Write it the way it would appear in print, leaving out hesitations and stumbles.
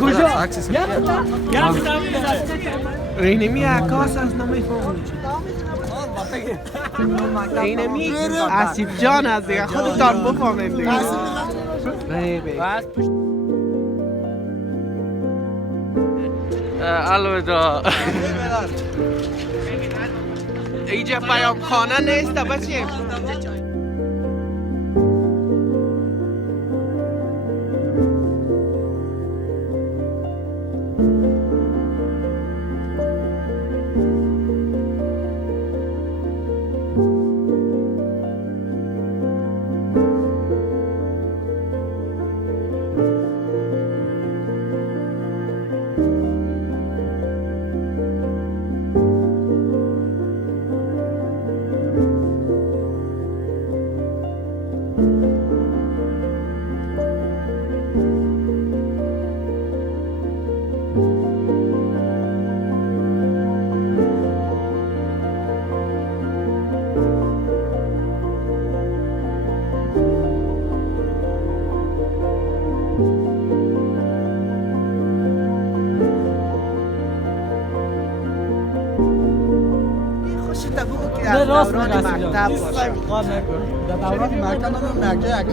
کجا؟ رینمی عکاس است نمیفهمی رینمی اسیب جان از دیگه خودتان بفهمیم دیگه الوداع اینجا پیام خانه نیست بچه نه راست مکتب باشه دوران مکتب نگه